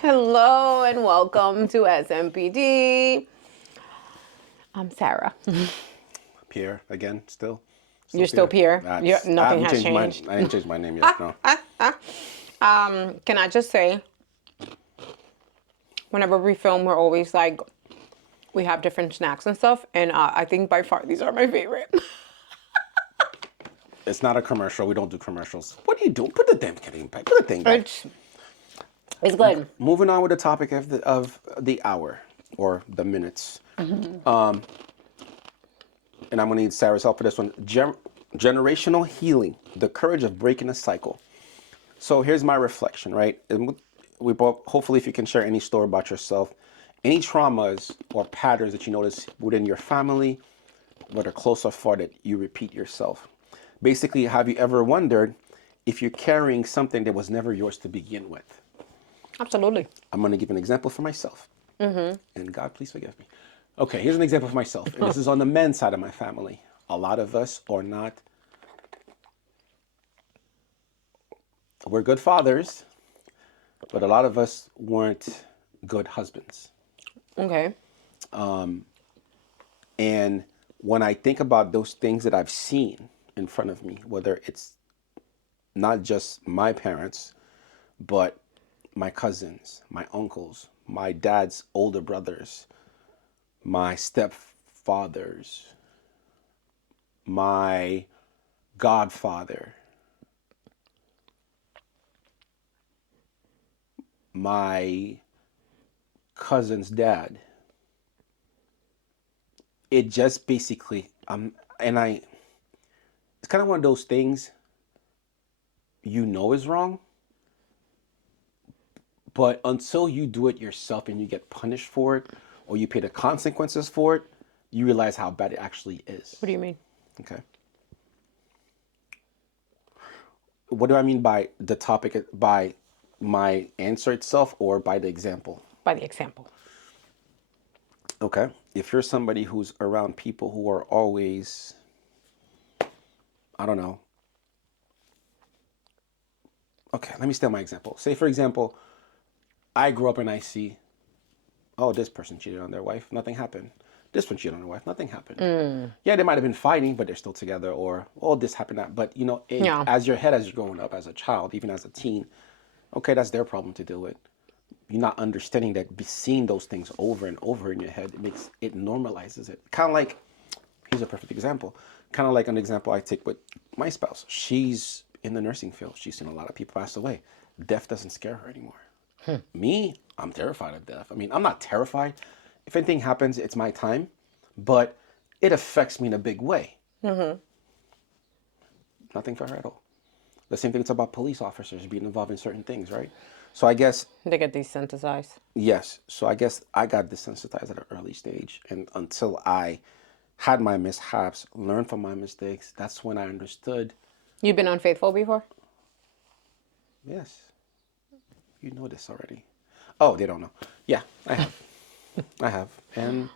Hello and welcome to SMPD. I'm Sarah. Pierre again, still You're still Pierre. here. I Nothing haven't has changed my. changed. I didn't change my name yet. No. Can I just say, whenever we film, we're always like, we have different snacks and stuff, and I think by far these are my favorite. It's not a commercial. We don't do commercials. What are you doing? Put the damn thing back. Put the thing back. It's good. Moving on with the topic of the hour or the minutes, and I'm gonna need Sarah's help for this one. Generational healing: the courage of breaking a cycle. So here's my reflection, right? And we both, hopefully, if you can share any story about yourself, any traumas or patterns that you notice within your family, whether close or far, that you repeat yourself. Basically, have you ever wondered if you're carrying something that was never yours to begin with? Absolutely. I'm going to give an example for myself. And God, please forgive me. Okay, here's an example for myself. And this is on the men's side of my family. A lot of us are not, we're good fathers, but a lot of us weren't good husbands. Okay. And when I think about those things that I've seen in front of me, whether it's not just my parents, but my cousins, my uncles, my dad's older brothers, my stepfathers, my godfather, my cousin's dad. It just basically, and I, it's kind of one of those things you know is wrong, but until you do it yourself and you get punished for it or you pay the consequences for it, you realize how bad it actually is. What do you mean? Okay. What do I mean by the topic, by my answer itself or by the example? By the example. Okay. If you're somebody who's around people who are always, I don't know. Okay, let me steal my example. Say, for example, I grew up and I see, oh, this person cheated on their wife, nothing happened. This one cheated on their wife, nothing happened. Yeah, they might have been fighting, but they're still together, or oh, this happened. That, but Yeah. as your head, as you're growing up, as a child, even as a teen, okay, that's their problem to deal with. You're not understanding that seeing those things over and over in your head, it normalizes it. Kind of like, here's a perfect example. Kind of like an example I take with my spouse. She's in the nursing field. She's seen a lot of people pass away. Death doesn't scare her anymore. Me, I'm terrified of death. I mean, I'm not terrified. If anything happens, it's my time, but it affects me in a big way. Nothing for her at all. The same thing it's about police officers being involved in certain things, right? So I guess, They get desensitized. yes. So I guess I got desensitized at an early stage. And until I had my mishaps, learned from my mistakes, that's when I understood, You've been unfaithful before? yes, you know this already. Oh, they don't know. Yeah, I have. I have. And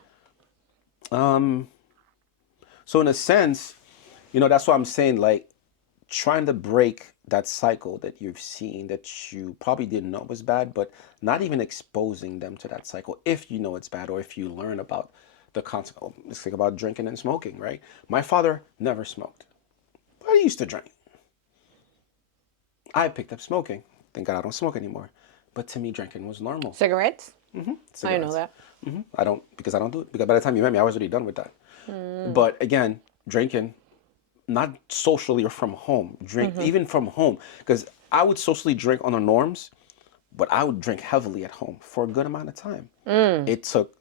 so in a sense, that's what I'm saying, like trying to break that cycle that you've seen that you probably didn't know was bad, but not even exposing them to that cycle if you know it's bad or if you learn about the consequence. Let's think about drinking and smoking, right? My father never smoked, but he used to drink. I picked up smoking. Thank God I don't smoke anymore. But to me, drinking was normal. Cigarettes? I didn't know Cigarettes. that. I don't, because I don't do it. Because by the time you met me, I was already done with that. But again, drinking, not socially or from home, drink even from home. Because I would socially drink on the norms, but I would drink heavily at home for a good amount of time. It took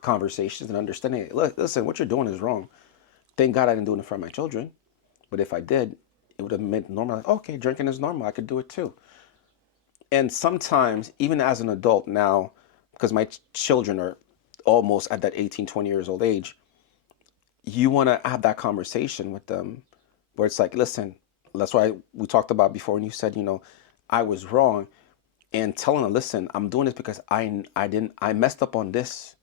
conversations and understanding. Look, listen, what you're doing is wrong. Thank God I didn't do it in front of my children. But if I did, it would have meant normal. Like, okay, drinking is normal. I could do it too. And sometimes, even as an adult now, because my children are almost at that 18, 20 years old age, you want to have that conversation with them where it's like, listen, that's why we talked about before when you said, I was wrong, and telling them, listen, I'm doing this because I messed up on this.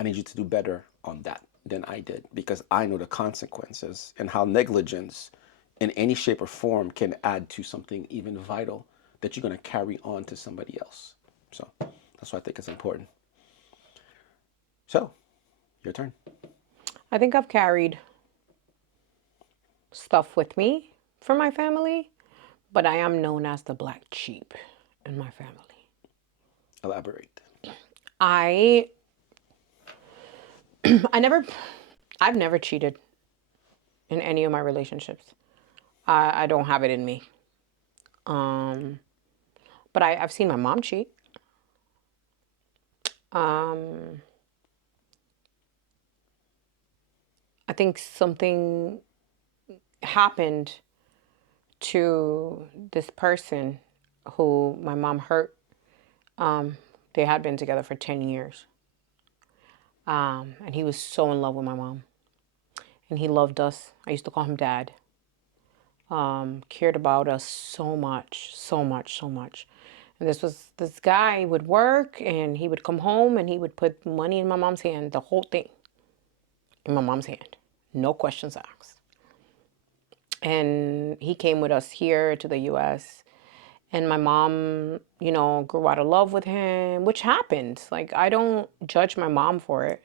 I need you to do better on that than I did because I know the consequences and how negligence in any shape or form can add to something even vital that you're going to carry on to somebody else. So that's why I think it's important. So, your turn. I think I've carried stuff with me for my family, but I am known as the black sheep in my family. Elaborate. I I never I've never cheated in any of my relationships. I don't have it in me. But I've seen my mom cheat. I think something happened to this person who my mom hurt. They had been together for 10 years. And he was so in love with my mom. And he loved us. I used to call him dad. Cared about us so much, so much, so much. And this guy would work and he would come home and he would put money in my mom's hand, the whole thing in my mom's hand. No questions asked. And he came with us here to the US. And my mom, grew out of love with him, which happened. Like, I don't judge my mom for it.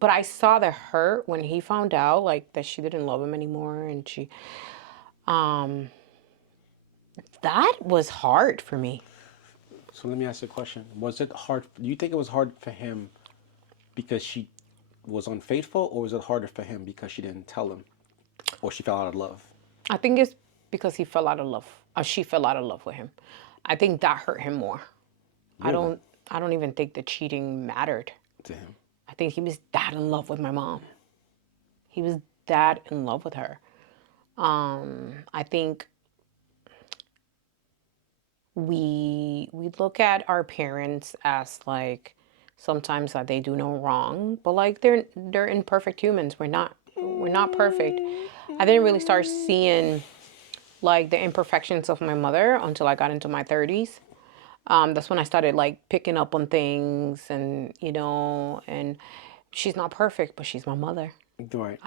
But I saw the hurt when he found out, like, that she didn't love him anymore. And that was hard for me. So let me ask you a question. Was it hard? Do you think it was hard for him because she was unfaithful, or was it harder for him because she didn't tell him, or she fell out of love? I think it's because he fell out of love. She fell out of love with him. I think that hurt him more. Really? I don't even think the cheating mattered. To him. I think he was that in love with my mom. He was that in love with her. I think we look at our parents as like sometimes that they do no wrong, but like they're imperfect humans. We're not perfect. I didn't really start seeing like the imperfections of my mother until I got into my 30s. That's when I started like picking up on things and she's not perfect, but she's my mother. Right.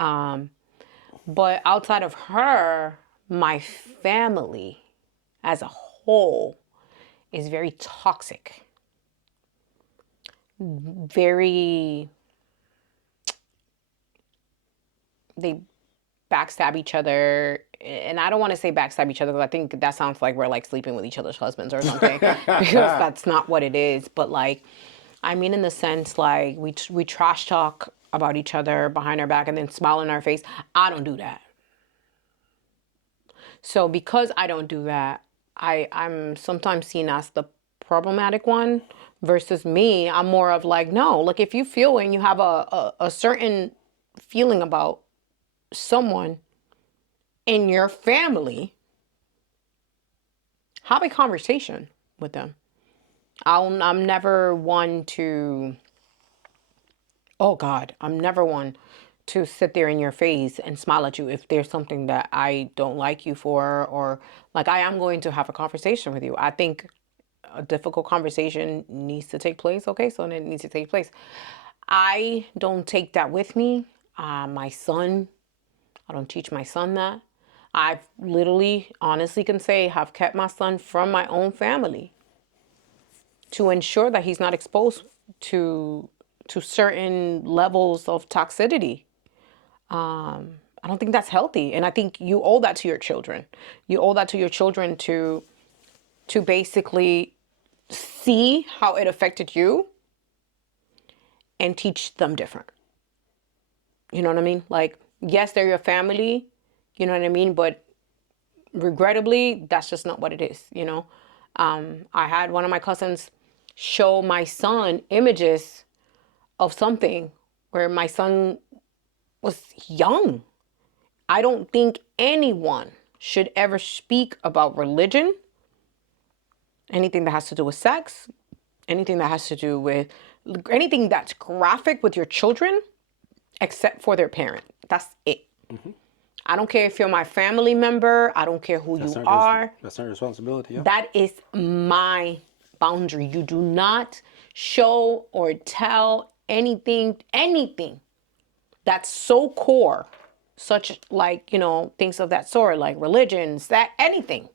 But outside of her, my family as a whole is very toxic. Very, they backstab each other. And I don't want to say backstab each other because I think that sounds like we're like sleeping with each other's husbands or something because that's not what it is. But like, I mean, in the sense like we trash talk about each other behind our back and then smile in our face. I don't do that. So because I don't do that, I'm sometimes seen as the problematic one versus me. I'm more of like, no, like if you feel and you have a certain feeling about someone in your family, have a conversation with them. I'm never one to, oh God, I'm never one to sit there in your face and smile at you if there's something that I don't like you for, or like I am going to have a conversation with you. I think a difficult conversation needs to take place. Okay, so it needs to take place. I don't take that with me. My son, I don't teach my son that. I've literally, honestly can say, have kept my son from my own family to ensure that he's not exposed to certain levels of toxicity. I don't think that's healthy, and I think you owe that to your children. You owe that to your children to basically see how it affected you and teach them different. You know what I mean? Like, yes, they're your family, you know what I mean? But regrettably, that's just not what it is, you know? I had one of my cousins show my son images of something where my son was young. I don't think anyone should ever speak about religion, anything that has to do with sex, anything that has to do with anything that's graphic with your children, except for their parent. That's it. Mm-hmm. I don't care if you're my family member. I don't care who you are. That's our responsibility. Yeah. That is my boundary. You do not show or tell anything that's so core, such like, things of that sort, like religions, that anything.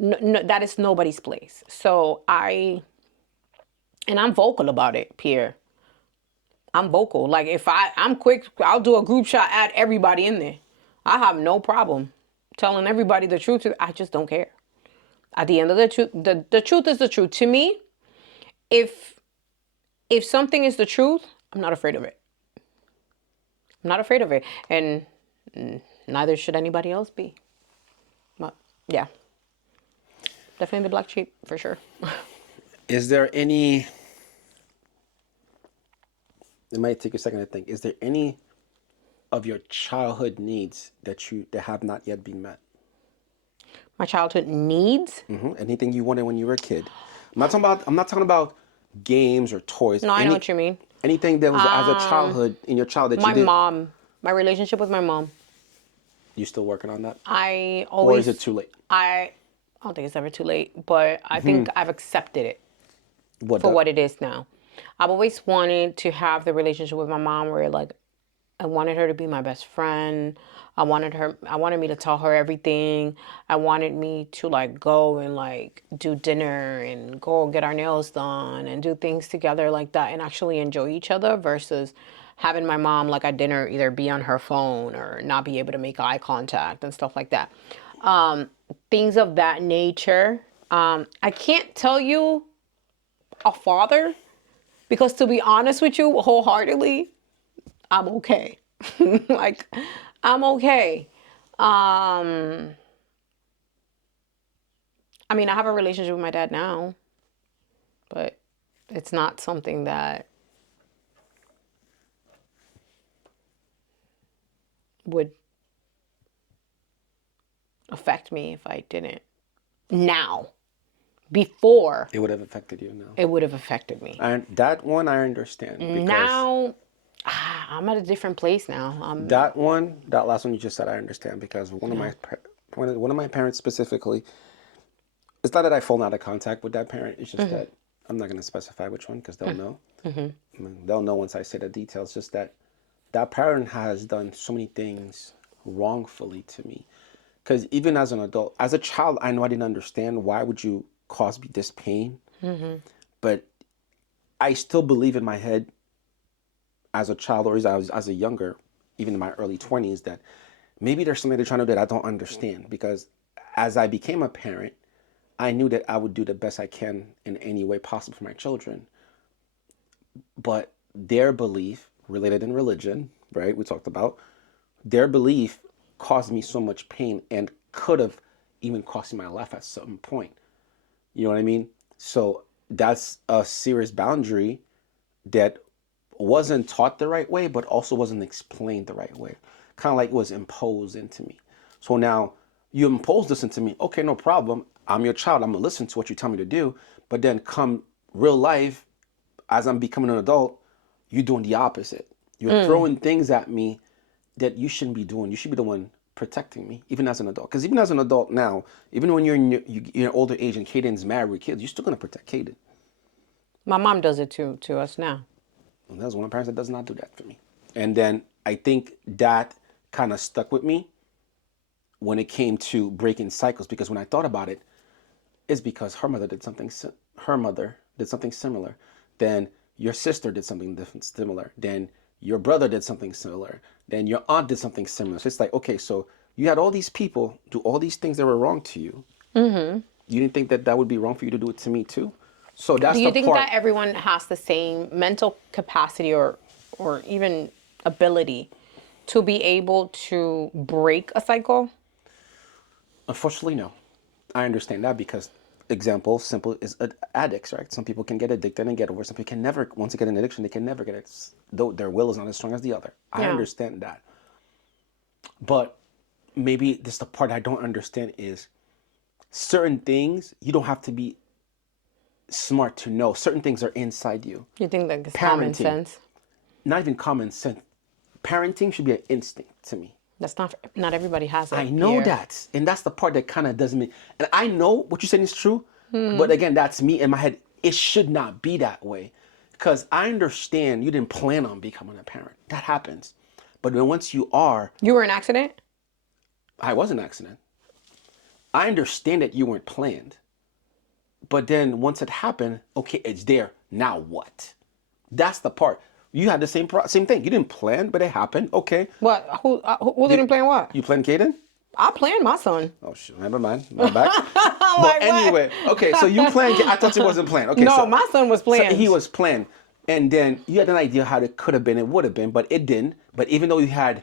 that is nobody's place. So I'm vocal about it, Pierre. I'm vocal. Like if I'm quick, I'll do a group shot, add everybody in there. I have no problem telling everybody the truth. I just don't care. At the end of the truth, the truth is the truth. To me, if something is the truth, I'm not afraid of it. I'm not afraid of it. And neither should anybody else be. But yeah. Definitely the black sheep for sure. Is there any? It might take a second to think. Is there any of your childhood needs that have not yet been met? My childhood needs? Anything you wanted when you were a kid? I'm not talking about games or toys. No, I know what you mean. Anything that was as a childhood in your childhood that My you did. mom. My relationship with my mom. You still working on that? I Or always. is it too late? I don't think it's ever too late, but I think I've accepted it for what it is now. I've always wanted to have the relationship with my mom where like I wanted her to be my best friend. I wanted me to tell her everything. I wanted me to like go and like do dinner and go get our nails done and do things together like that and actually enjoy each other versus having my mom like at dinner either be on her phone or not be able to make eye contact and stuff like that. Things of that nature. I can't tell you a father because to be honest with you wholeheartedly, I'm okay. Like, I'm okay. I mean, I have a relationship with my dad now, but it's not something that would affect me if I didn't. Now, before, It would have affected you now. it would have affected me. That one I understand. Because Now, I'm at a different place now. that last one you just said, I understand because one of my parents specifically. It's not that I've fallen out of contact with that parent. It's just that I'm not going to specify which one because they'll know. I mean, they'll know once I say the details. Just that parent has done so many things wrongfully to me. Because even as an adult, as a child, I know I didn't understand why would you cause me this pain. But I still believe in my head as a child or as a younger, even in my early 20s, that maybe there's something they're trying to do that I don't understand. Because as I became a parent, I knew that I would do the best I can in any way possible for my children. But their belief, related in religion, right, we talked about, their belief caused me so much pain and could have even cost me my life at some point. You know what I mean? So that's a serious boundary that wasn't taught the right way, but also wasn't explained the right way. Kind of like it was imposed into me. So now you impose this into me. Okay, no problem. I'm your child. I'm going to listen to what you tell me to do. But then come real life, as I'm becoming an adult, you're doing the opposite. You're throwing things at me that you shouldn't be doing. You should be the one protecting me, even as an adult. Because even as an adult now, even when you're in your older age and Caden's married with kids, you're still going to protect Caden. My mom does it to us now. And that's one of the parents that does not do that for me. And then I think that kind of stuck with me when it came to breaking cycles. Because when I thought about it, it's because her mother did something similar. Then your sister did something different, similar. Then your brother did something similar. Then your aunt did something similar. So it's like, okay, so you had all these people do all these things that were wrong to you. You didn't think that would be wrong for you to do it to me too? So that's Do you think part. that everyone has the same mental capacity or even ability to be able to break a cycle? Unfortunately, no. I understand that because simple is addicts, right? Some people can get addicted and get over. Some people can never, once they get an addiction, they can never get it. Though their will is not as strong as the other. I understand that. But maybe this the part I don't understand is certain things you don't have to be smart to know. Certain things are inside you. You think that it's common sense? Not even common sense. Parenting should be an instinct to me. That's not everybody has it. I know Pierre. that. And that's the part that kind of doesn't mean. And I know what you're saying is true. But again, that's me in my head. It should not be that way. Because I understand you didn't plan on becoming a parent. That happens. But then once you are. You were an accident? I was an accident. I understand that you weren't planned. But then once it happened, okay, it's there. Now what? That's the part. You had the same thing. You didn't plan, but it happened. Okay. What? Who didn't plan what? You planned Caden? I planned my son. Oh shit, never mind. My bad. But Like, what? anyway, okay, so you planned. I thought it wasn't planned. Okay, No, so my son was so planned. he was planned, and then you had an idea how it could have been, it would have been, but it didn't. But even though you had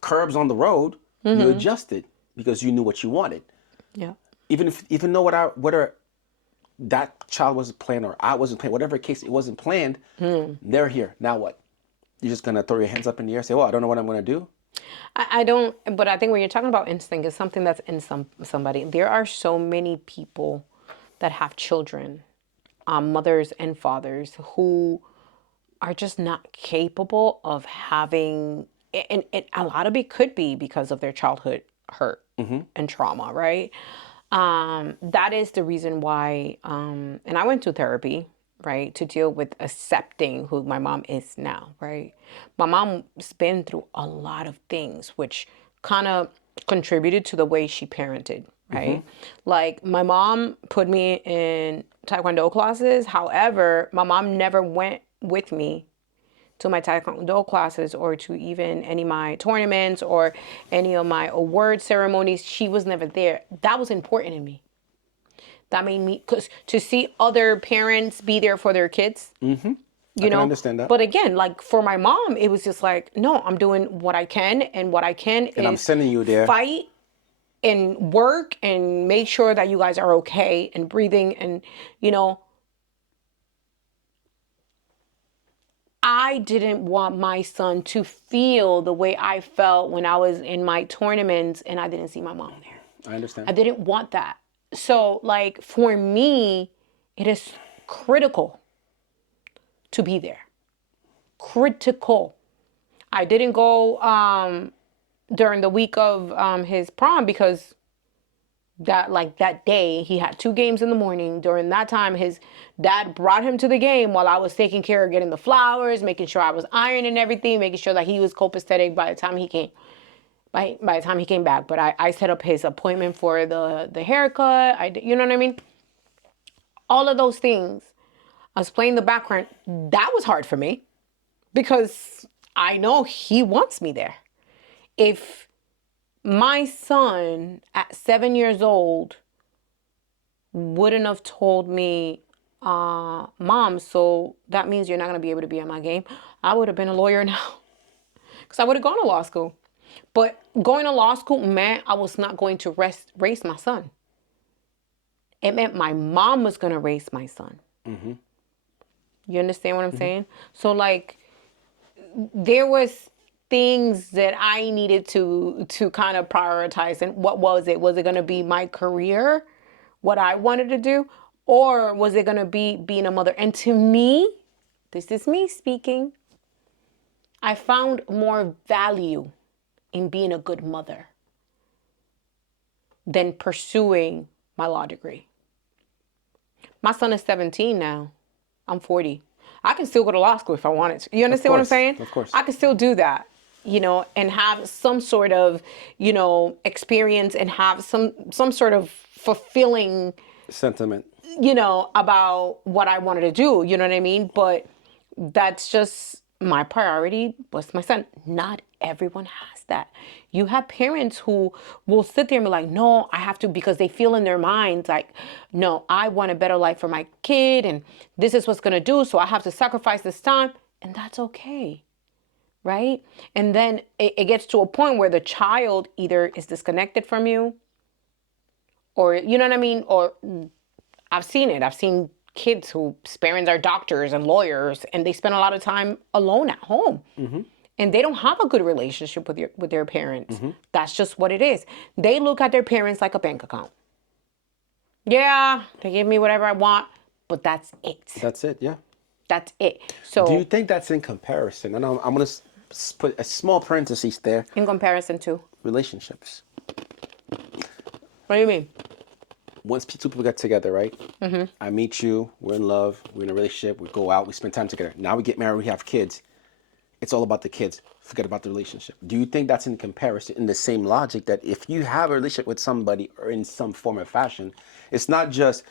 curbs on the road, you adjusted because you knew what you wanted. Yeah. Even though whether that child wasn't planned or I wasn't planned, whatever case it wasn't planned, they're here. Now what? You're just gonna throw your hands up in the air, and say, "Well, I don't know what I'm gonna do." I don't, but I think when you're talking about instinct, it's something that's in somebody. There are so many people that have children, mothers and fathers, who are just not capable of having, and a lot of it could be because of their childhood hurt and trauma, right? That is the reason why, and I went to therapy, right, to deal with accepting who my mom is now, right? My mom's been through a lot of things, which kind of contributed to the way she parented, right? Like, my mom put me in Taekwondo classes. However, my mom never went with me to my Taekwondo classes or to even any of my tournaments or any of my award ceremonies. She was never there. That was important in me. That made me, because to see other parents be there for their kids, you I can know, understand that. but again, like for my mom, it was just like, no, I'm doing what I can, and what I can And I'm is sending you there. fight and work and make sure that you guys are okay and breathing. And, you know, I didn't want my son to feel the way I felt when I was in my tournaments and I didn't see my mom there. I understand. I didn't want that. So, like, for me, it is critical to be there. Critical. I didn't go during the week of his prom because that day he had 2 games in the morning. During that time, his dad brought him to the game while I was taking care of getting the flowers, making sure I was ironing everything, making sure that he was copacetic by the time he came. By the time he came back, but I set up his appointment for the haircut. You know what I mean? All of those things. I was playing the background. That was hard for me because I know he wants me there. If my son at 7 years old wouldn't have told me, Mom, so that means you're not going to be able to be at my game, I would have been a lawyer now because I would have gone to law school. But going to law school meant I was not going to raise my son. It meant my mom was going to raise my son. You understand what I'm saying? So, like, there was things that I needed to kind of prioritize. And what was it? Was it going to be my career, what I wanted to do? Or was it going to be being a mother? And to me, this is me speaking, I found more value in being a good mother than pursuing my law degree. My son is 17 now. I'm 40. I can still go to law school if I wanted to. You understand what I'm saying? Of course. I can still do that, you know, and have some sort of, you know, experience and have some sort of fulfilling Sentiment. you know, about what I wanted to do. You know what I mean? But that's just my priority was my son. Not everyone has that. You have parents who will sit there and be like, no, I have to, because they feel in their minds like, no, I want a better life for my kid and this is what's going to do. So I have to sacrifice this time. And that's okay. Right? And then it gets to a point where the child either is disconnected from you or, you know what I mean? Or I've seen it. I've seen kids whose parents are doctors and lawyers, and they spend a lot of time alone at home. And they don't have a good relationship with their parents. That's just what it is. They look at their parents like a bank account. Yeah, they give me whatever I want, but that's it. That's it, yeah. That's it. So Do you think that's in comparison? And I'm going to put a small parenthesis there. in comparison to, Relationships. what do you mean? Once two people get together, right? I meet you, we're in love, we're in a relationship, we go out, we spend time together. Now we get married, we have kids. it's all about the kids. Forget about the relationship. Do you think that's in comparison, in the same logic that if you have a relationship with somebody or in some form or fashion, it's not just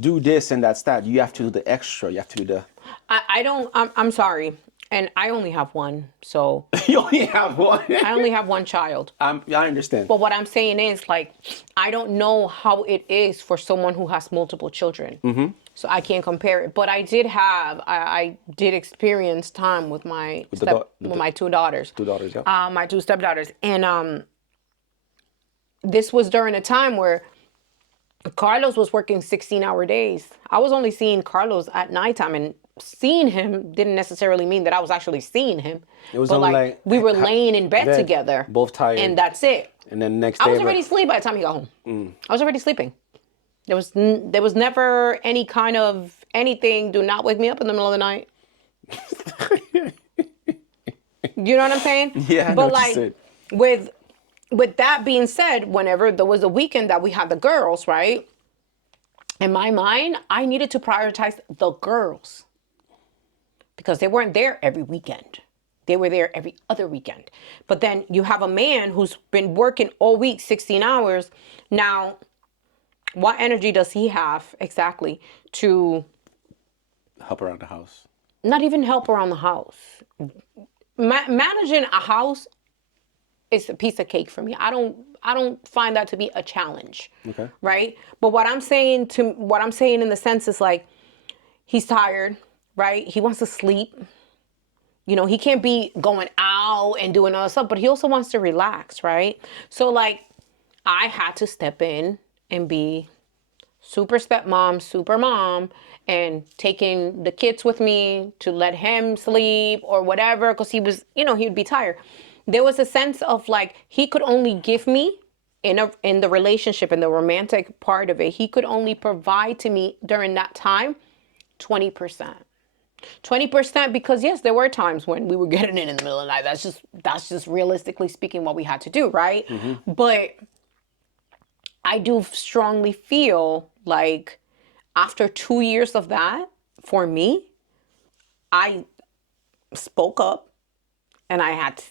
do this and that's that. You have to do the extra. You have to do the. I don't. I'm sorry, and I only have one, so You only have one. I only have one child. I understand. But what I'm saying is, like, I don't know how it is for someone who has multiple children. Mm-hmm. So I can't compare it. But I did have, I did experience time with my with my two daughters. Two daughters, yeah. My two stepdaughters, and this was during a time where Carlos was working 16-hour days. I was only seeing Carlos at nighttime, and seeing him didn't necessarily mean that I was actually seeing him. It was but only like we were laying in bed together, both tired, and that's it. And then next day, I was already asleep by the time he got home. I was already sleeping. There was never any kind of anything. Do not wake me up in the middle of the night. You know what I'm saying? Yeah, I know but what you like said. with that being said, whenever there was a weekend that we had the girls, right? In my mind, I needed to prioritize the girls because they weren't there every weekend. They were there every other weekend. But then you have a man who's been working all week, 16 hours. Now, what energy does he have exactly to help around the house? not even help around the house? Managing a house is a piece of cake for me. I don't find that to be a challenge. Okay. Right? But what I'm saying in the sense is like he's tired, right? He wants to sleep. You know, he can't be going out and doing other stuff, but he also wants to relax, right? So like I had to step in and be super stepmom, super mom, and taking the kids with me to let him sleep or whatever, because he was, he would be tired. There was a sense of like he could only give me in the relationship, in the romantic part of it, he could only provide to me during that time 20%. 20%, because yes, there were times when we were getting in the middle of the night. That's just realistically speaking what we had to do, right? Mm-hmm. But I do strongly feel like after 2 years of that, for me, I spoke up and I had to,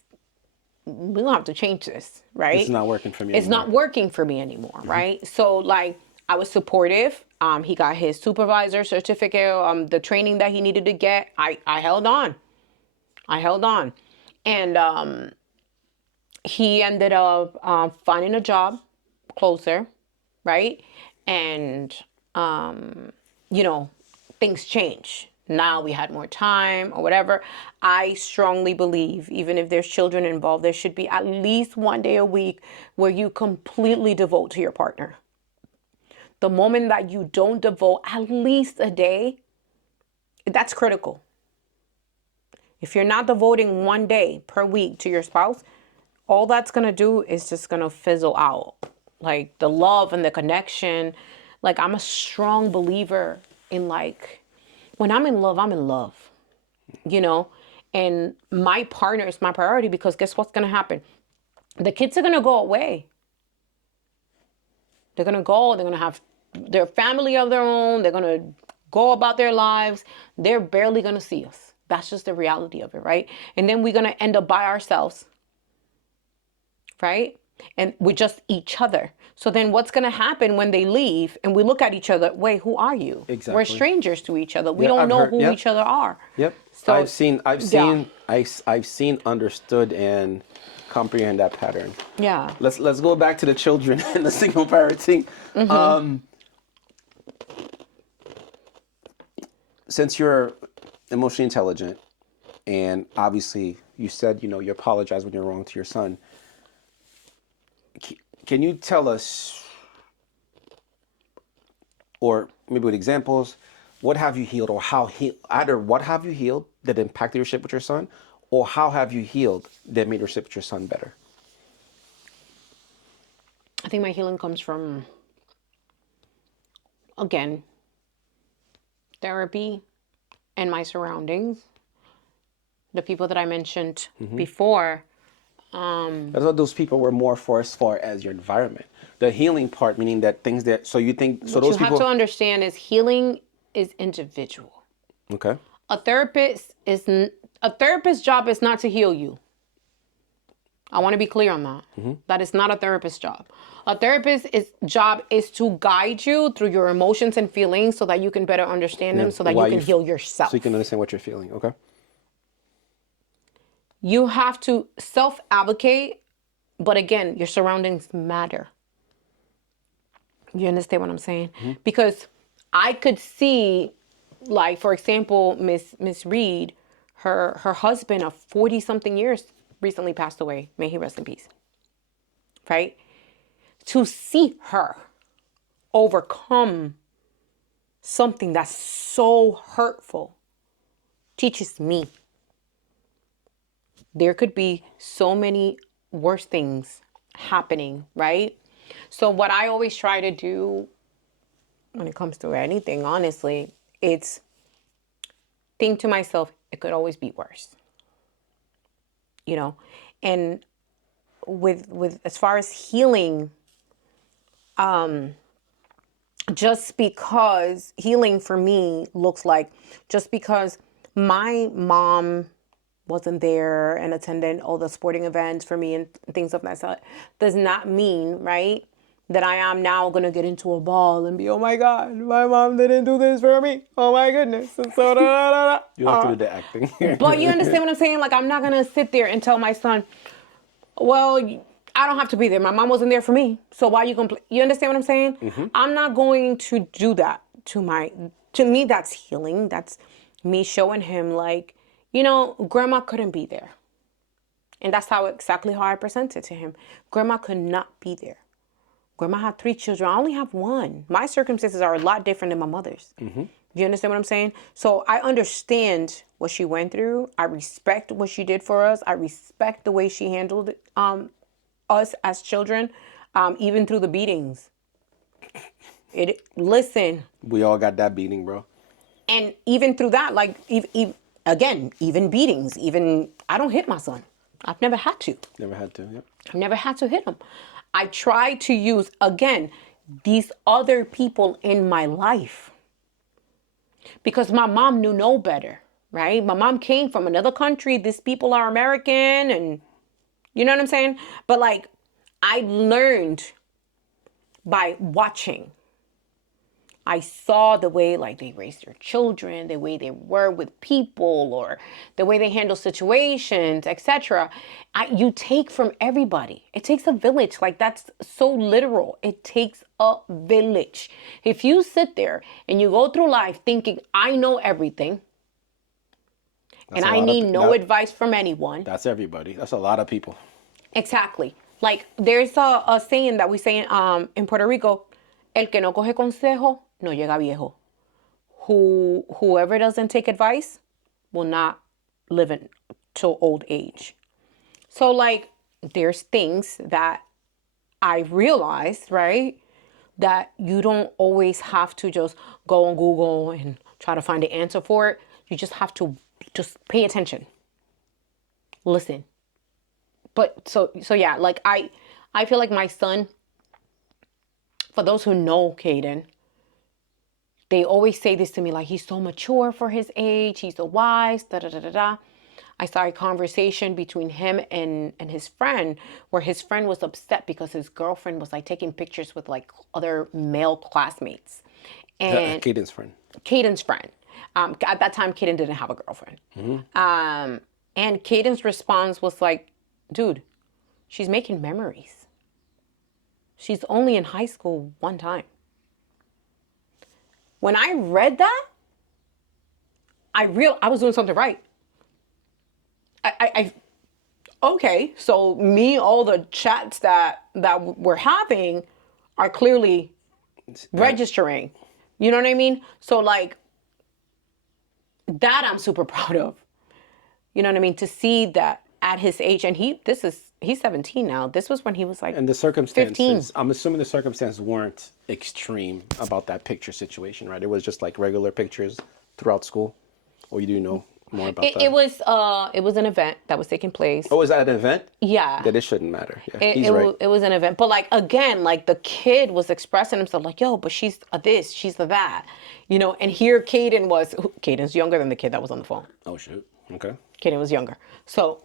we don't have to change this, right? It's not working for me It's anymore. not working for me anymore, right? So like I was supportive. He got his supervisor certificate, the training that he needed to get. I held on. And he ended up finding a job closer, right? And, things change. Now we had more time or whatever. I strongly believe, even if there's children involved, there should be at least one day a week where you completely devote to your partner. The moment that you don't devote at least a day, that's critical. If you're not devoting one day per week to your spouse, all that's going to do is just going to fizzle out. Like the love and the connection. Like I'm a strong believer in like, when I'm in love, and my partner is my priority because guess what's going to happen? The kids are going to go away. They're going to have their family of their own. They're going to go about their lives. They're barely going to see us. That's just the reality of it, right? And then we're going to end up by ourselves, right? And with just each other. So then what's going to happen when they leave and we look at each other, wait, who are you? Exactly. We're strangers to each other. We don't know who each other are. Yep. So, I've seen, understood, and comprehend that pattern. Yeah. Let's go back to the children and the single parenting. Mm-hmm. Since you're emotionally intelligent, and obviously you said you apologize when you're wrong to your son. Can you tell us, or maybe with examples, what have you healed, or either what have you healed that impacted your relationship with your son, or how have you healed that made your relationship with your son better? I think my healing comes from, again, therapy and my surroundings. The people that I mentioned before. That's what those people were more for as far as your environment. The healing part, meaning that things that, so you think, so what those you people. have to understand is healing is individual. Okay. A therapist is, A therapist's job is not to heal you. I want to be clear on that. That is not a therapist's job. A therapist's job is to guide you through your emotions and feelings so that you can better understand them, so that Why you can f- heal yourself. So you can understand what you're feeling. Okay. You have to self-advocate, but again, your surroundings matter. You understand what I'm saying? Because I could see, like, for example, Miss Reed, her husband of 40 something years recently passed away. May he rest in peace. Right? To see her overcome something that's so hurtful teaches me there could be so many worse things happening, right? So what I always try to do when it comes to anything, honestly, it's think to myself, it could always be worse. You know? And with as far as healing, just because healing for me looks like just because my mom wasn't there and attended all the sporting events for me and things of that sort does not mean, right, that I am now going to get into a ball and be, oh my God, my mom didn't do this for me. Oh my goodness. And so, You have to do the acting. But you understand what I'm saying? Like, I'm not going to sit there and tell my son, well, I don't have to be there. My mom wasn't there for me. So why you complain? You understand what I'm saying? I'm not going to do that to me, that's healing. That's me showing him, like, grandma couldn't be there. And that's exactly how I presented to him. Grandma could not be there. Grandma had 3 children. I only have 1. My circumstances are a lot different than my mother's. You understand what I'm saying? So I understand what she went through. I respect what she did for us. I respect the way she handled us as children, even through the beatings. Listen. We all got that beating, bro. And even through that, like, again, even beatings, I don't hit my son. I've never had to. Never had to, yep. I've never had to hit him. I try to use, again, these other people in my life. Because my mom knew no better, right? My mom came from another country. These people are American, and you know what I'm saying? But, like, I learned by watching. I saw the way, like, they raised their children, the way they were with people, or the way they handle situations, etc. You take from everybody. It takes a village. Like, that's so literal. It takes a village. If you sit there and you go through life thinking, I know everything, and I need no advice from anyone. That's everybody. That's a lot of people. Exactly. Like, there's a saying that we say in Puerto Rico, el que no coge consejo, no llega viejo. Whoever doesn't take advice will not live till old age. So, like, there's things that I realized, right, that you don't always have to just go on Google and try to find the answer for it. You just have to just pay attention. Listen. But so yeah, like, I feel like my son, for those who know Caden, they always say this to me, like, he's so mature for his age, he's so wise, da da da da da. I saw a conversation between him and his friend, where his friend was upset because his girlfriend was, like, taking pictures with, like, other male classmates. And Caden's friend. Caden's friend. At that time, Caden didn't have a girlfriend. And Caden's response was like, dude, she's making memories. She's only in high school 1 time. When I read that, I was doing something right. Okay, so all the chats that we're having are clearly registering. You know what I mean? So, like, that I'm super proud of. You know what I mean? To see that at his age, and he's 17 now. This was when he was, like, And the circumstances, 15. I'm assuming the circumstances weren't extreme about that picture situation, right? It was just like regular pictures throughout school, or you do know more about that? It was an event that was taking place. Oh, is that an event? Yeah. That it shouldn't matter. Yeah, he's right. It was an event. But, like, again, like, the kid was expressing himself like, yo, but she's a this, she's a that. And here Caden's younger than the kid that was on the phone. Oh, shoot. Okay. Kaden was younger. So,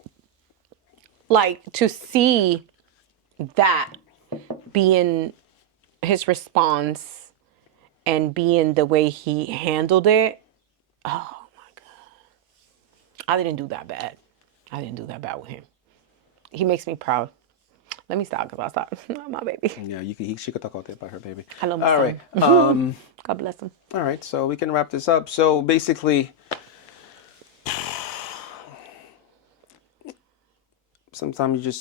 like, to see that being his response and being the way he handled it, oh my God. I didn't do that bad. I didn't do that bad with him. He makes me proud. Let me stop because I'll stop. My baby. Yeah, she could talk all day about her baby. I love my All right. son. God bless him. All right. So we can wrap this up. So basically, sometimes you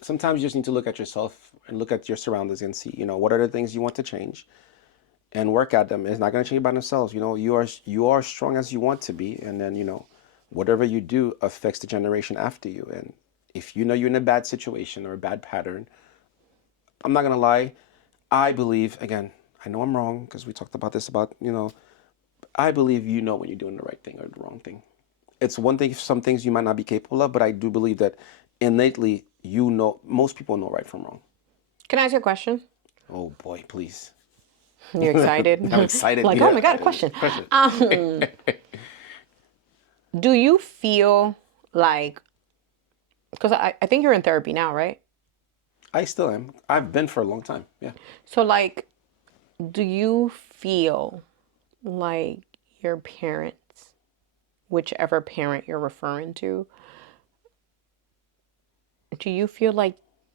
sometimes you just need to look at yourself and look at your surroundings and see, what are the things you want to change and work at them. It's not going to change by themselves. You are strong as you want to be, and then whatever you do affects the generation after you. And if you're in a bad situation or a bad pattern, I'm not going to lie. I believe, again, I know I'm wrong because we talked about this I believe when you're doing the right thing or the wrong thing. It's one thing, some things you might not be capable of, but I do believe that innately, most people know right from wrong. Can I ask you a question? Oh boy, please. You're excited? I'm excited. Like, oh my God, a question. Do you feel like, because I think you're in therapy now, right? I still am. I've been for a long time. Yeah. So, like, do you feel like your parents, whichever parent you're referring to, do you feel like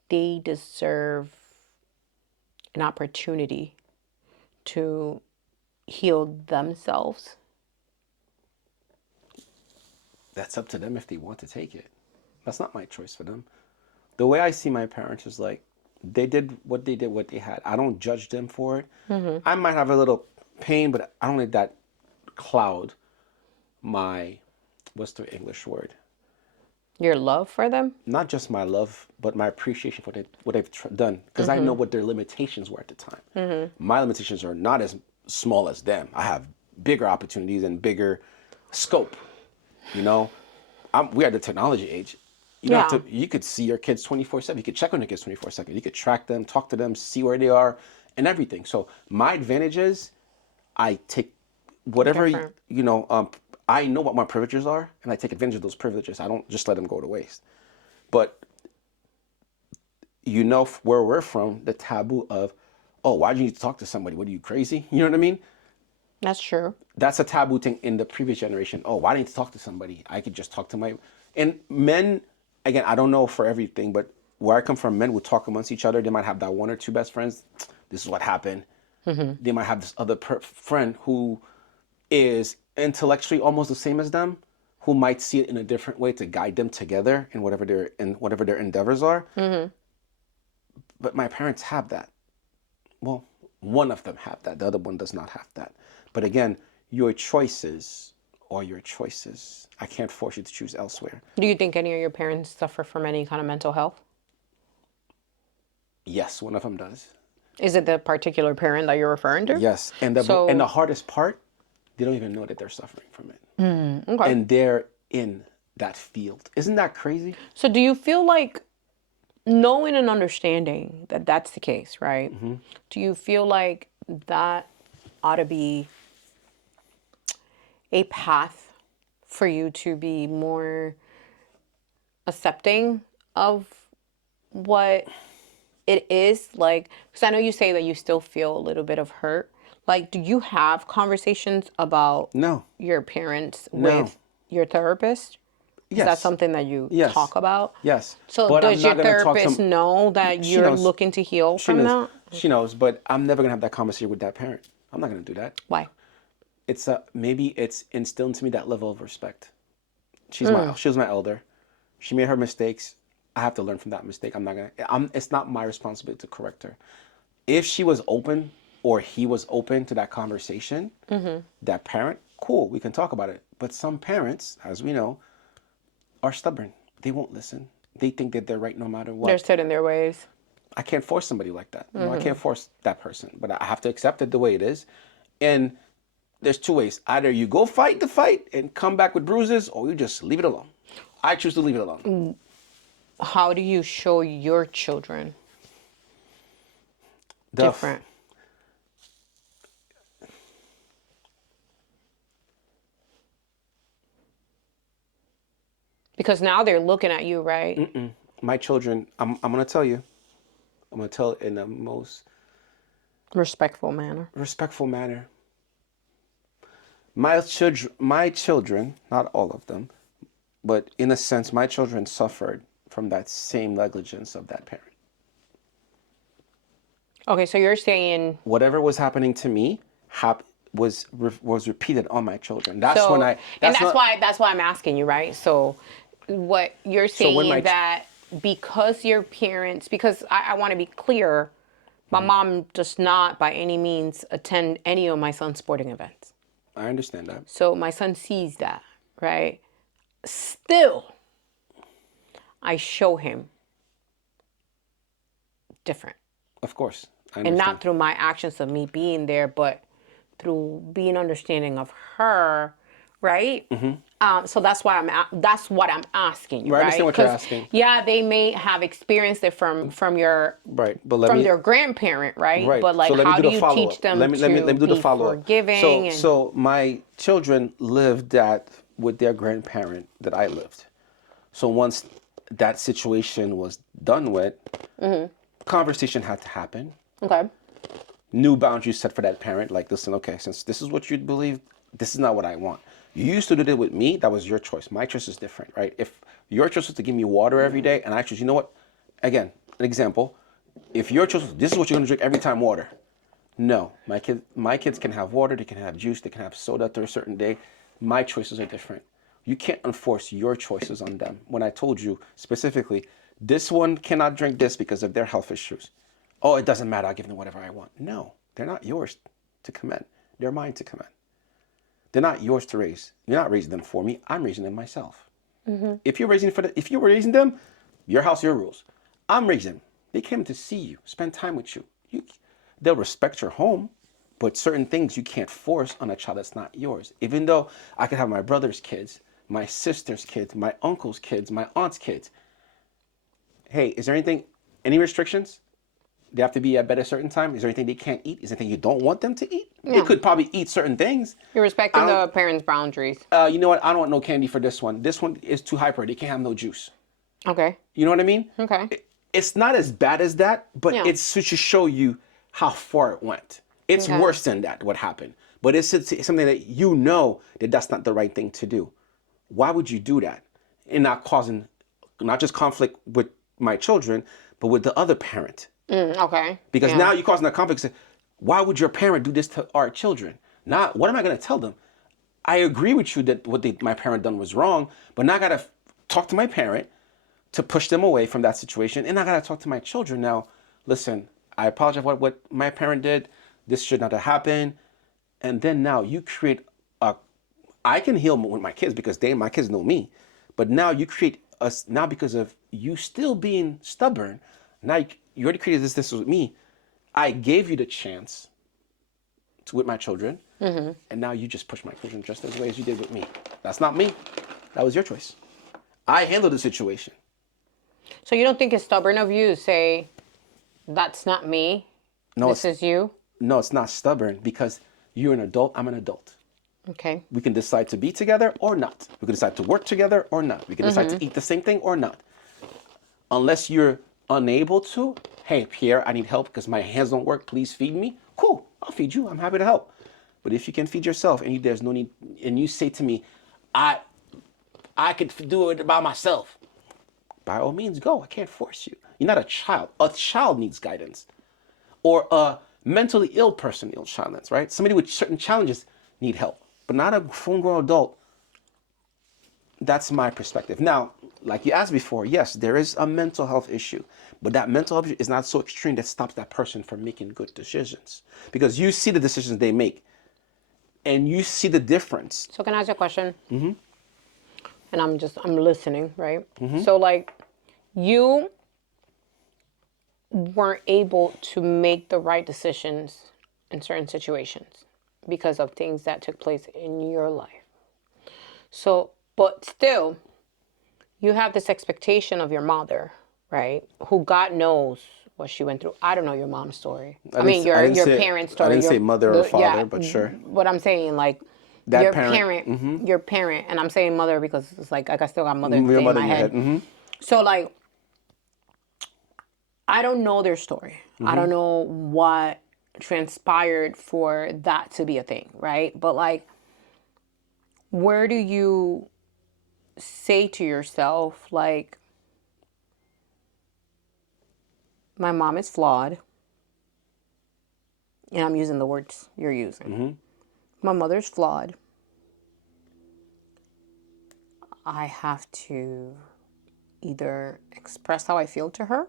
they deserve an opportunity to heal themselves? That's up to them if they want to take it. That's not my choice for them. The way I see my parents is like they did what they had. I don't judge them for it. I might have a little pain, but I don't let that cloud my, what's the English word? Your love for them? Not just my love, but my appreciation for what they've done. Because I know what their limitations were at the time. My limitations are not as small as them. I have bigger opportunities and bigger scope. You know, we are the technology age. You don't have to. You could see your kids 24/7. You could check on your kids 24/7. You could track them, talk to them, see where they are, and everything. So my advantage is, I take whatever Different. I know what my privileges are, and I take advantage of those privileges. I don't just let them go to waste. But where we're from, the taboo of, oh, why do you need to talk to somebody? What are you, crazy? You know what I mean? That's true. That's a taboo thing in the previous generation. Oh, why do I need to talk to somebody? I could just talk to my... And men, again, I don't know for everything, but where I come from, men would talk amongst each other. They might have that one or two best friends. This is what happened. They might have this other friend who is intellectually almost the same as them, who might see it in a different way to guide them together in whatever their endeavors are. But my parents have that. Well, one of them have that. The other one does not have that. But again, your choices are your choices. I can't force you to choose elsewhere. Do you think any of your parents suffer from any kind of mental health? Yes, one of them does. Is it the particular parent that you're referring to? Yes, and the hardest part, they don't even know that they're suffering from it. Okay. And they're in that field. Isn't that crazy? So do you feel like, knowing and understanding that that's the case, right? Do you feel like that ought to be a path for you to be more accepting of what it is? Like, because I know you say that you still feel a little bit of hurt. Like, do you have conversations about No. your parents No. with your therapist? Is that Yes. something that you Yes. talk about? Yes. So But I'm does your not gonna talk to therapist know that She you're knows. looking to heal She from knows. that? She knows, but I'm never gonna have that conversation with that parent. I'm not gonna do that. Why? It's maybe it's instilled into me that level of respect. She was my elder. She made her mistakes. I have to learn from that mistake. It's not my responsibility to correct her. If she was open or he was open to that conversation, that parent, cool, we can talk about it. But some parents, as we know, are stubborn. They won't listen. They think that they're right no matter what. They're set in their ways. I can't force somebody like that. I can't force that person, but I have to accept it the way it is. And there's two ways. Either you go fight the fight and come back with bruises, or you just leave it alone. I choose to leave it alone. How do you show your children different? Because now they're looking at you, right? My children, I'm going to tell you, I'm going to tell it in the most Respectful manner. respectful manner. My children, not all of them, but in a sense, my children suffered from that same negligence of that parent. Okay, so you're saying Whatever was happening to me was repeated on my children. That's so, when I. and That's not. that's why I'm asking you, right? So, what you're So when saying my that because your parents, because I want to be clear, my mom does not by any means attend any of my son's sporting events. I understand that. So my son sees that, right? Still, I show him different. Of course, I And understand. not through my actions of me being there, but through being understanding of her, right? So that's why that's what I'm asking you, Right, I right? understand what you're 'Cause, asking. yeah, they may have experienced it from your Right, but let from me. their grandparent, right? Right. But like, So let me how do do the you follow teach up. them Let me to do the be follow up. forgiving? And So my children lived that with their grandparent that I lived. So once that situation was done with, conversation had to happen. okay, New boundaries set for that parent. Like, listen, okay, since this is what you believe, this is not what I want. You used to do it with me. That was your choice. My choice is different, right? If your choice was to give me water every day, and I choose, you know what? Again, an example. If your choice, this is what you're gonna drink every time, water. No, my kids can have water. They can have juice. They can have soda through a certain day. My choices are different. You can't enforce your choices on them. When I told you specifically, this one cannot drink this because of their health issues. Oh, it doesn't matter. I'll give them whatever I want. No, they're not yours to commend. They're mine to commend. They're not yours to raise. You're not raising them for me. I'm raising them myself. If you're raising them, your house, your rules. I'm raising them. They came to see you, spend time with you. They'll respect your home, but certain things you can't force on a child that's not yours. Even though I could have my brother's kids, my sister's kids, my uncle's kids, my aunt's kids. Hey, is there any restrictions? They have to be at bed at a certain time. Is there anything they can't eat? Is there anything you don't want them to eat? They could probably eat certain things. you're respecting the parents' boundaries. You know what? I don't want no candy for this one. This one is too hyper. They can't have no juice. Okay, You know what I mean? okay, It's not as bad as that, but Yeah. it's to show you how far it went. It's Okay. worse than that, what happened. But it's something that you know that that's not the right thing to do. Why would you do that? And not causing, not just conflict with my children, but with the other parent. okay. Because Yeah. now you're causing a conflict. Say, why would your parent do this to our children? Not, what am I going to tell them? I agree with you that what my parent done was wrong, but now I got to talk to my parent to push them away from that situation. And I got to talk to my children now. Listen, I apologize for what my parent did. This should not have happened. And then now you create I can heal with my kids because my kids know me. But now you create us, now because of you still being stubborn, now you already created this with me. I gave you the chance with my children. And now you just push my children just as way as you did with me. That's not me. That was your choice. I handled the situation. So you don't think it's stubborn of you to say, "That's not me. No, This is you." No, it's not stubborn because you're an adult. I'm an adult. Okay. We can decide to be together or not. We can decide to work together or not. We can decide to eat the same thing or not. Unless you're unable to, hey, Pierre, I need help because my hands don't work. Please feed me. Cool, I'll feed you. I'm happy to help. But if you can feed yourself and there's no need, and you say to me, I could do it by myself, by all means, go. I can't force you. You're not a child. A child needs guidance. Or a mentally ill person needs guidance, right? Somebody with certain challenges need help, but not a full-grown adult. That's my perspective. Now, like you asked before, yes, there is a mental health issue, but that mental health issue is not so extreme that stops that person from making good decisions. Because you see the decisions they make, and you see the difference. So can I ask you a question? And I'm listening, right? So like, you weren't able to make the right decisions in certain situations because of things that took place in your life. So, but still, you have this expectation of your mother, right? Who God knows what she went through. I don't know your mom's story. I mean, I your didn't say- parents' story. I didn't say mother or father, yeah, but sure. What I'm saying, like, that Your parent, parent, your parent, and I'm saying mother because it's like I still got mother your thing in mother my in your head. head. So like, I don't know their story. I don't know what transpired for that to be a thing, right? But like, where do you say to yourself, like, my mom is flawed, and I'm using the words you're using. My mother's flawed. I have to either express how I feel to her.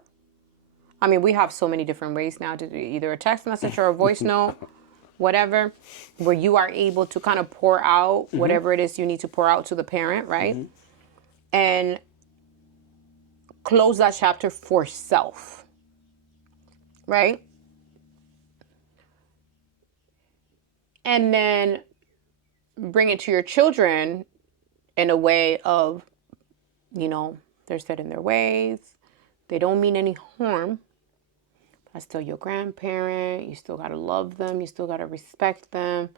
I mean, we have so many different ways now to do either a text message or a voice note, whatever, where you are able to kind of pour out whatever it is you need to pour out to the parent, right? And close that chapter for self, right? And then bring it to your children in a way of, they're set in their ways. They don't mean any harm. That's still your grandparent. You still got to love them. You still got to respect them.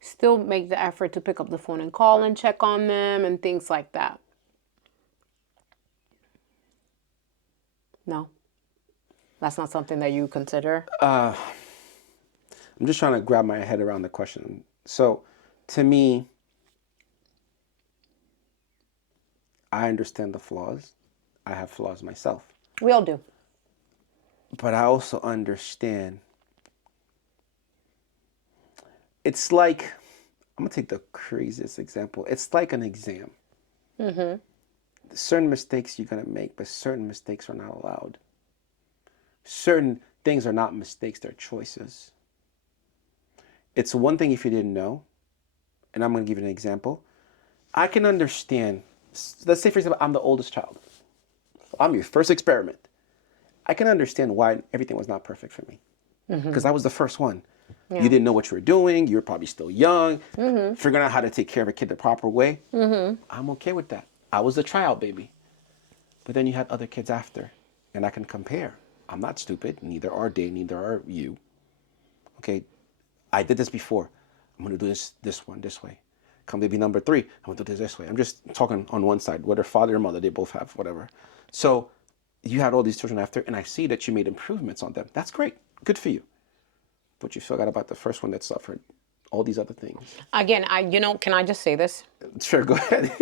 Still make the effort to pick up the phone and call and check on them and things like that. No, that's not something that you consider. I'm just trying to grab my head around the question. So, to me, I understand the flaws. I have flaws myself. We all do. But I also understand. It's like, I'm going to take the craziest example. It's like an exam. Certain mistakes you're going to make, but certain mistakes are not allowed. Certain things are not mistakes, they're choices. It's one thing if you didn't know, and I'm going to give you an example. I can understand, let's say, for example, I'm the oldest child. I'm your first experiment. I can understand why everything was not perfect for me. Because I was the first one. Yeah. You didn't know what you were doing. You were probably still young. Figuring out how to take care of a kid the proper way. I'm okay with that. I was a tryout baby. But then you had other kids after. And I can compare. I'm not stupid. Neither are they. Neither are you. Okay. I did this before. I'm going to do this one this way. Come baby number 3. I'm going to do this way. I'm just talking on one side. Whether father or mother, they both have whatever. So you had all these children after, and I see that you made improvements on them. That's great. Good for you. But you forgot about the first one that suffered all these other things. Again, can I just say this? Sure, go ahead.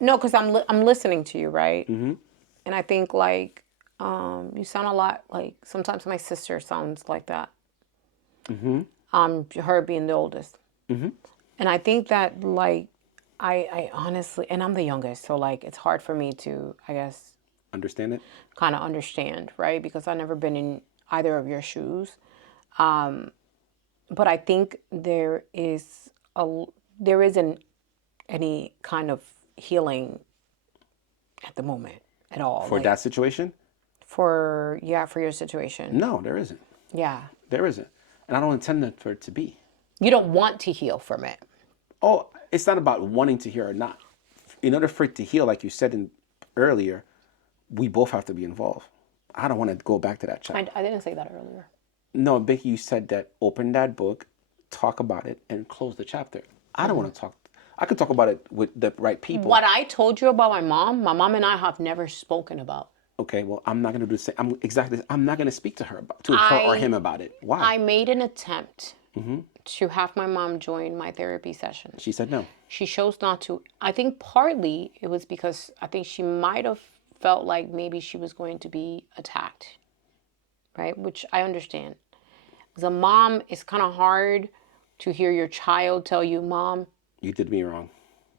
No, because I'm listening to you, right? And I think like you sound a lot like sometimes my sister sounds like that. Her being the oldest, and I think that like I honestly, and I'm the youngest, so like it's hard for me to, I guess, Understand it? kind of understand, right? Because I've never been in either of your shoes. But I think there isn't any kind of healing at the moment at all. For that situation? For your situation. No, there isn't. Yeah. There isn't. And I don't intend for it to be. You don't want to heal from it. Oh, it's not about wanting to heal or not. In order for it to heal, like you said earlier, we both have to be involved. I don't want to go back to that chapter. I didn't say that earlier. No, Becky, you said that open that book, talk about it, and close the chapter. I don't want to talk. I can talk about it with the right people. What I told you about my mom and I have never spoken about. Okay, well, I'm not going to do the same. I'm not going to speak to her or him about it. Why? I made an attempt to have my mom join my therapy session. She said no. She chose not to. I think partly it was because I think she might have felt like maybe she was going to be attacked, right? Which I understand. As a mom, it's kind of hard to hear your child tell you, Mom, you did me wrong.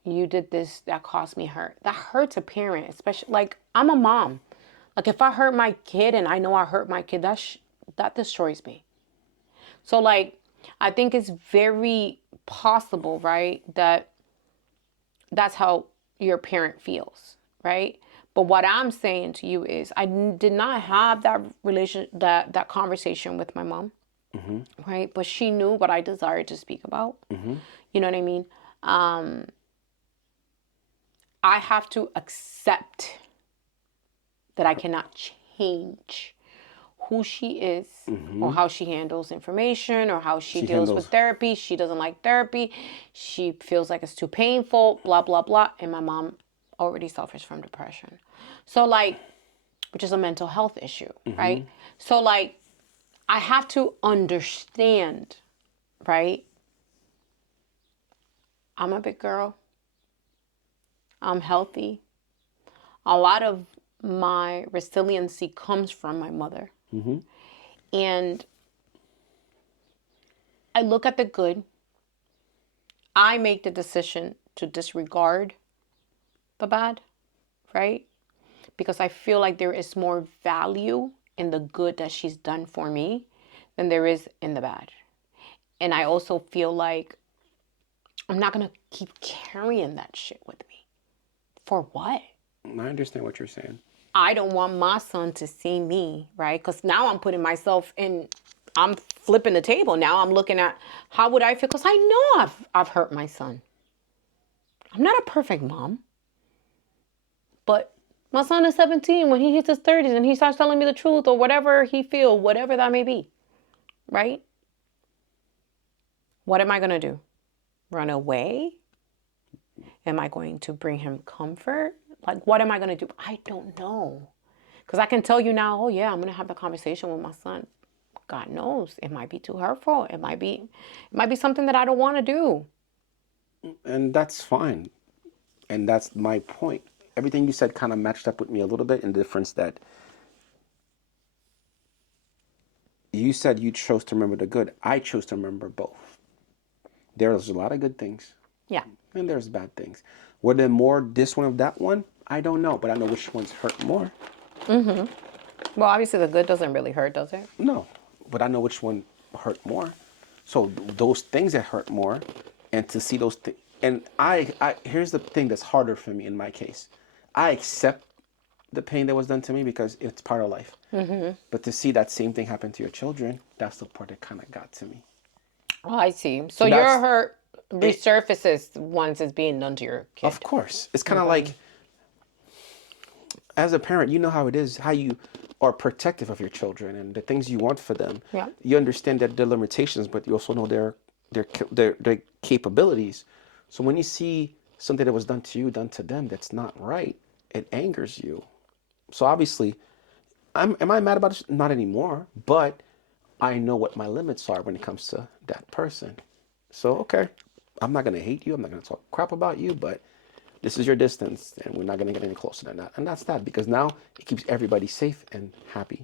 You did this, that caused me hurt. That hurts a parent, especially, like, I'm a mom. Like, if I hurt my kid and I know I hurt my kid, that destroys me. So, like, I think it's very possible, right, that that's how your parent feels, right? But what I'm saying to you is I did not have that conversation with my mom, right? But she knew what I desired to speak about. You know what I mean? I have to accept that I cannot change who she is or how she handles information or how she deals handles- with therapy. She doesn't like therapy. She feels like it's too painful, blah, blah, blah. And my mom already suffers from depression. So like, which is a mental health issue, right? So like, I have to understand, right? I'm a big girl. I'm healthy. A lot of my resiliency comes from my mother. And I look at the good. I make the decision to disregard the bad, right? Because I feel like there is more value in the good that she's done for me than there is in the bad. And I also feel like I'm not going to keep carrying that shit with me. For what? I understand what you're saying. I don't want my son to see me, right? Because now I'm putting myself in, I'm flipping the table. Now I'm looking at how would I feel? Because I know I've hurt my son. I'm not a perfect mom. But my son is 17 when he hits his 30s and he starts telling me the truth or whatever he feels, whatever that may be, right? What am I going to do? Run away? Am I going to bring him comfort? Like, what am I going to do? I don't know. Because I can tell you now, oh, yeah, I'm going to have the conversation with my son. God knows. It might be too hurtful. It might be something that I don't want to do. And that's fine. And that's my point. Everything you said kind of matched up with me a little bit in the difference that you said you chose to remember the good. I chose to remember both. There's a lot of good things. Yeah. And there's bad things. Were there more this one or that one? I don't know, but I know which ones hurt more. Well, obviously the good doesn't really hurt, does it? No, but I know which one hurt more. So those things that hurt more, and to see those things, and I here's the thing that's harder for me in my case. I accept the pain that was done to me because it's part of life. But to see that same thing happen to your children, that's the part that kind of got to me. Oh, I see. So your that's- hurt resurfaces once it's being done to your kid. Of course, it's kind of like, as a parent, you know how it is, how you are protective of your children and the things you want for them. Yeah. You understand that their limitations, but you also know their capabilities. So when you see something that was done to you, done to them, that's not right, it angers you. So obviously, am I mad about it? Not anymore, but I know what my limits are when it comes to that person. So, okay, I'm not going to hate you. I'm not going to talk crap about you, but this is your distance and we're not going to get any closer than that. And that's that, because now it keeps everybody safe and happy.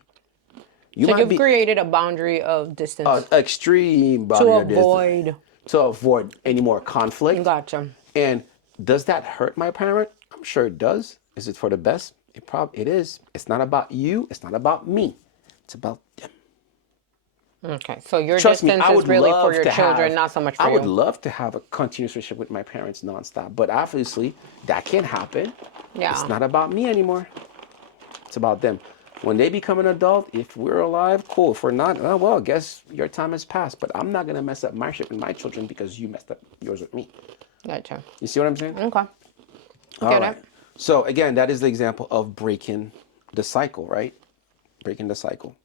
So you've created a boundary of distance extreme to boundary of distance avoid. to avoid any more conflict. Gotcha. And does that hurt my parent? I'm sure it does. Is it for the best? It is. It's not about you. It's not about me. It's about them. Okay, so your Trust me, distance I is would really love for your to children, have, not so much for I you. would love to have a continuous relationship with my parents nonstop, but obviously that can't happen. Yeah. It's not about me anymore. It's about them. When they become an adult, if we're alive, cool. If we're not, oh, well, I guess your time has passed. But I'm not going to mess up my shit with my children because you messed up yours with me. Gotcha. You see what I'm saying? Okay. All Get right. it? So again, that is the example of breaking the cycle, right? Breaking the cycle.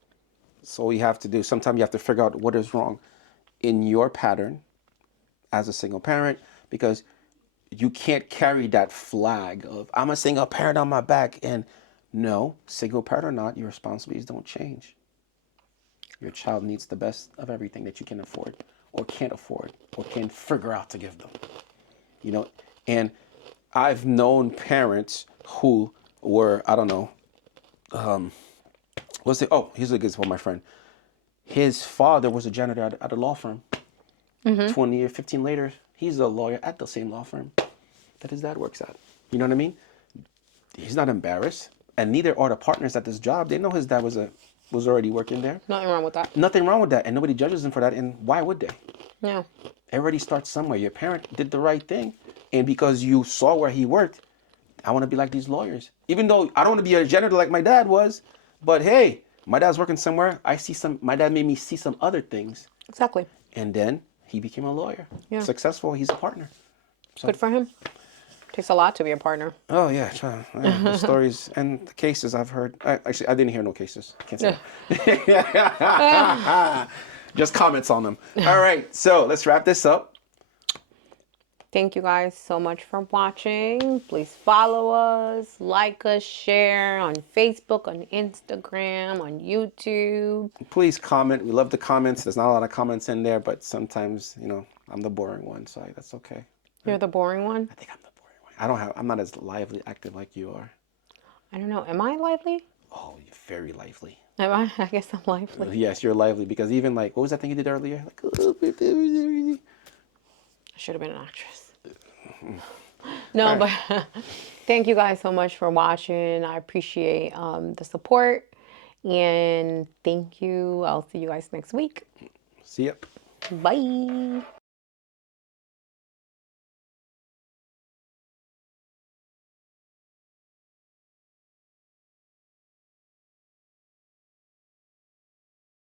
So you have to do, sometimes you have to figure out what is wrong in your pattern as a single parent, because you can't carry that flag of, I'm a single parent on my back. And no, single parent or not, your responsibilities don't change. Your child needs the best of everything that you can afford or can't afford or can figure out to give them. You know, and I've known parents who were, I don't know, here's a good one, my friend. His father was a janitor at a law firm. 20 or 15 later, he's a lawyer at the same law firm that his dad works at. You know what I mean? He's not embarrassed, and neither are the partners at this job. They know his dad was already working there. Nothing wrong with that. Nothing wrong with that, and nobody judges him for that. And why would they? Yeah. Everybody starts somewhere. Your parent did the right thing, and because you saw where he worked, I want to be like these lawyers. Even though I don't want to be a janitor like my dad was, but hey, my dad's working somewhere. My dad made me see some other things, Exactly. and then he became a lawyer. Yeah. Successful. He's a partner. Good for him. Takes a lot to be a partner. Oh yeah, the stories and the cases I've heard. Actually, I didn't hear no cases. I can't say that. Just comments on them. All right, so let's wrap this up. Thank you guys so much for watching. Please follow us, like us, share on Facebook, on Instagram, on YouTube. Please comment. We love the comments. There's not a lot of comments in there, but sometimes, I'm the boring one, so that's okay. You're the boring one? I think I'm the boring one. I'm not as lively active like you are. I don't know. Am I lively? Oh, you're very lively. Am I? I guess I'm lively. Yes, you're lively because even what was that thing you did earlier? I should have been an actress. No, but thank you guys so much for watching. I appreciate the support. And thank you. I'll see you guys next week. See ya. Bye.